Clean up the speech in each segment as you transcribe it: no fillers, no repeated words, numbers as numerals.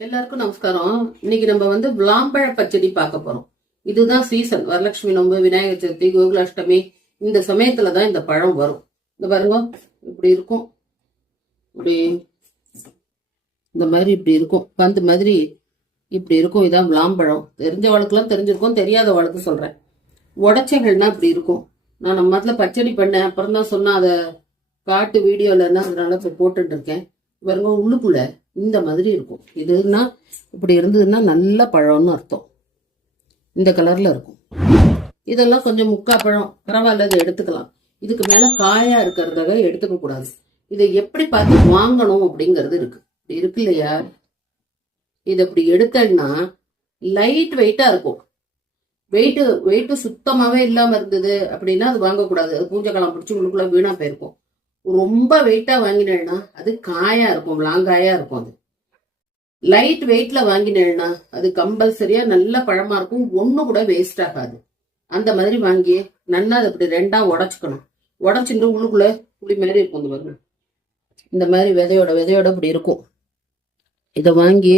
எல்லாருக்கும் நமஸ்காரம். இன்னைக்கு நம்ம விளாம்பழ பச்சடி பார்க்க போறோம். இதுதான் சீசன். வரலட்சுமி நோம்பு, விநாயகர் சதுர்த்தி, கோகுலாஷ்டமி இந்த சமயத்துலதான் இந்த பழம் வரும். இந்த பாருங்க, இப்படி இருக்கும். இப்படி இந்த மாதிரி இப்படி இருக்கும், பந்து மாதிரி இப்படி இருக்கும். இதான் விளாம்பழம். தெரிஞ்ச வழக்குலாம் தெரிஞ்சிருக்கும், தெரியாத வழக்கு சொல்றேன். உடச்சைகள்னா இப்படி இருக்கும். நான் நம்ம மரத்துல பச்சடி பண்ணேன், அப்புறம் தான் சொன்னா அதை காட்டு வீடியோல என்ன, அதனால இப்ப போட்டுட்டு இருக்கேன். பாருங்க, உள்ளுக்குள்ள இந்த மாதிரி இருக்கும். இதுன்னா இப்படி இருந்ததுன்னா நல்ல பழம்னு அர்த்தம். இந்த கலர்ல இருக்கும். இதெல்லாம் கொஞ்சம் முக்கா பழம், பரவாயில்ல, இதை எடுத்துக்கலாம். இதுக்கு மேல காயா இருக்கிறதாக எடுத்துக்க கூடாது. இதை எப்படி பார்த்து வாங்கணும் அப்படிங்கிறது இருக்கு. இப்படி இருக்கு இல்லையா, இது இப்படி எடுத்தேன்னா லைட் வெயிட்டா இருக்கும். வெயிட்டு சுத்தமாவே இல்லாம இருந்தது அப்படின்னா அது வாங்கக்கூடாது. அது பூஞ்சைக்காலம் பிடிச்சி உங்களுக்குள்ள வீணா போயிருக்கும். ரொம்ப வெயிட்டா வாங்கினேன்னா அது காயா இருக்கும், லாங்காயா இருக்கும். அது லைட் வெயிட்ல வாங்கினேன்னா அது கம்பல்சரியா நல்ல பழமா இருக்கும், ஒண்ணு கூட வேஸ்ட் ஆகாது. அந்த மாதிரி வாங்கி நல்லா அது இப்படி ரெண்டா உடச்சுக்கணும். உடச்சுட்டு உள்ளுக்குள்ள புளி மாதிரி இருக்கும். இந்த மாதிரி விதையோட இப்படி இருக்கும். இதை வாங்கி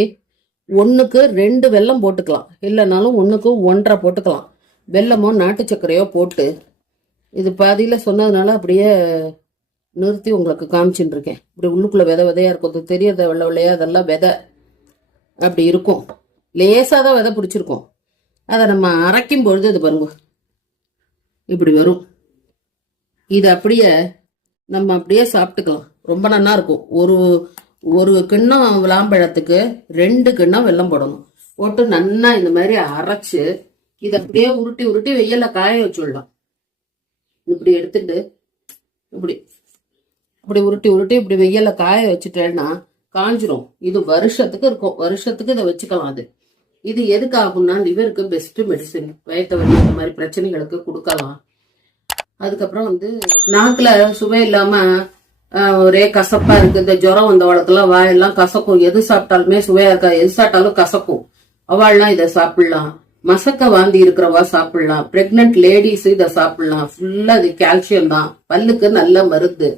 1க்கு 2 வெல்லம் போட்டுக்கலாம், இல்லைனாலும் 1க்கு 1.5 போட்டுக்கலாம். வெல்லமோ நாட்டு சர்க்கரையோ போட்டு, இது பாதியில சொன்னதுனால அப்படியே நிறுத்தி உங்களுக்கு காமிச்சுட்டு இருக்கேன். இப்படி உள்ளுக்குள்ள விதையா இருக்கும், தெரியறத வெள்ளை வெள்ளையா, அதெல்லாம் விதை அப்படி இருக்கும். லேசாதான் விதை பிடிச்சிருக்கும். அதை நம்ம அரைக்கும் பொழுது இது பாருங்க இப்படி வரும். இது அப்படியே நம்ம அப்படியே சாப்பிட்டுக்கலாம். ரொம்ப நல்லா இருக்கும். ஒரு கிண்ணம் விளாம்பழத்துக்கு 2 கிண்ணம் வெல்லம் போடணும். போட்டு நல்லா இந்த மாதிரி அரைச்சு இதை அப்படியே உருட்டி வெயில காய வச்சுடலாம். இப்படி எடுத்துட்டு இப்படி உருட்டி இப்படி வெயில காய வச்சுட்டேன்னா காஞ்சிரும். இது வருஷத்துக்கு இருக்கும். வருஷத்துக்கு இதை வச்சுக்கலாம். இது எதுக்கு ஆகும்னா லிவருக்கு பெஸ்ட் மெடிசின். வயத்த வலி இந்த மாதிரி பிரச்சனைகளுக்கு கொடுக்கலாம். அதுக்கப்புறம் நாக்குல சுவை இல்லாம ஒரே கசப்பா இருக்கு, இந்த ஜுரம் வந்த வழக்கெல்லாம் வாயெல்லாம் கசக்கும், எது சாப்பிட்டாலுமே சுவையா இருக்கா, எது சாப்பிட்டாலும் கசக்கும், அவள்லாம் இதை சாப்பிடலாம். மசக்க வாந்தி இருக்கிறவா சாப்பிடலாம். பிரெக்னன்ட் லேடிஸ் இதை சாப்பிடலாம். ஃபுல்லா இது கால்சியம் தான், பல்லுக்கு நல்ல மருந்து.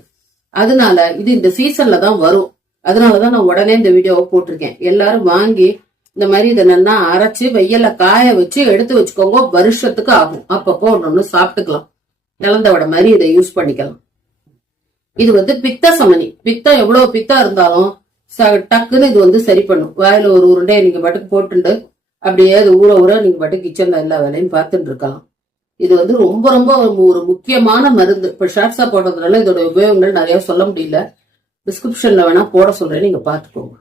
அதனால இது இந்த சீசன்ல தான் வரும். அதனாலதான் நான் உடனே இந்த வீடியோவை போட்டிருக்கேன். எல்லாரும் வாங்கி இந்த மாதிரி இதை நல்லா அரைச்சு வெயில காய வச்சு எடுத்து வச்சுக்கோங்க. வருஷத்துக்கு ஆகும். அப்பப்போ ஒண்ணு சாப்பிட்டுக்கலாம். இழந்த வடை மாதிரி இதை யூஸ் பண்ணிக்கலாம். இது பித்த சமனி. பித்தம் எவ்வளவு பித்தம் இருந்தாலும் டக்குன்னு இது சரி பண்ணும். வாயில ஒரு உருண்டையை நீங்க பாட்டுக்கு போட்டுண்டு அப்படியே அது ஊற நீங்க பாட்டுக்கு கிச்சன்ல எல்லா வேலையும் பார்த்துட்டு இருக்கலாம். இது ரொம்ப ரொம்ப ஒரு முக்கியமான மருந்து. இப்ப ஷார்ட்ஸா போடுறதுனால இதோட உபயோகங்கள் நிறைய சொல்ல முடியல. டிஸ்கிரிப்ஷன்ல வேணா போட சொல்றேன், நீங்க பாத்துக்கோங்க.